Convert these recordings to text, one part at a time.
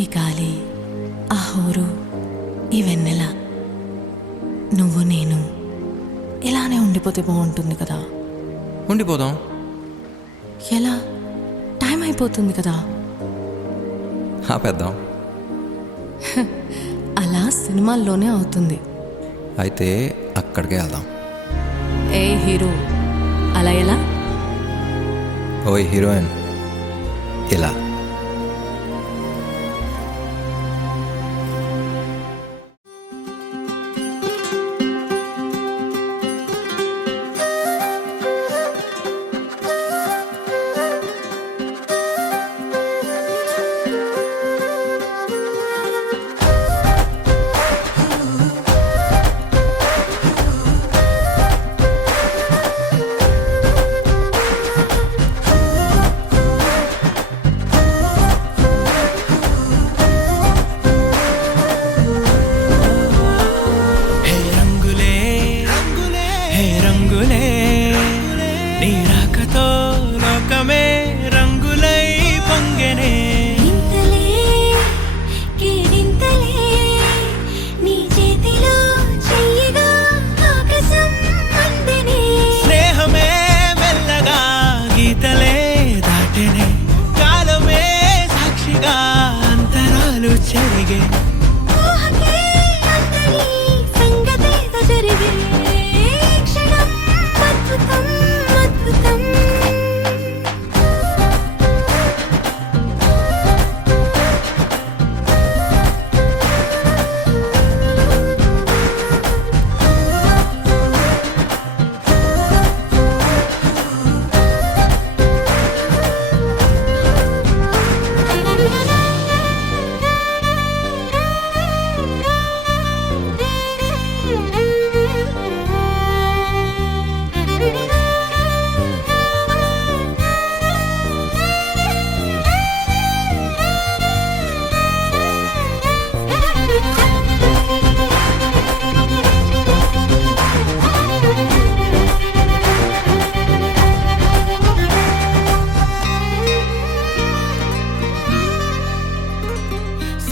ఈ గాలి, ఆ హోరు, ఈ వెన్నెల, నువ్వు నేను ఇలానే ఉండిపోతే బాగుంటుంది కదా. ఉండిపోదాం. ఎలా? టైం అయిపోతుంది కదా. ఆపేద్దాం. అలా సినిమాల్లోనే అవుతుంది. అయితే అక్కడికే వెళ్దాం. ఏ హీరో, అలా ఎలా? ఓయ్ హీరోయిన్, ఇలా.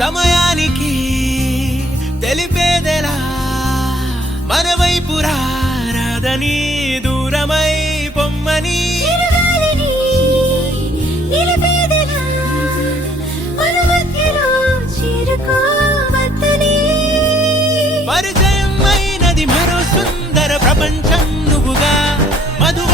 సమయానికి తెలిపేదెలా, మన వైపు రాదని దూరమై పొమ్మని. పరిచయం అయినది మరో సుందర ప్రపంచం నువ్వుగా, మధువ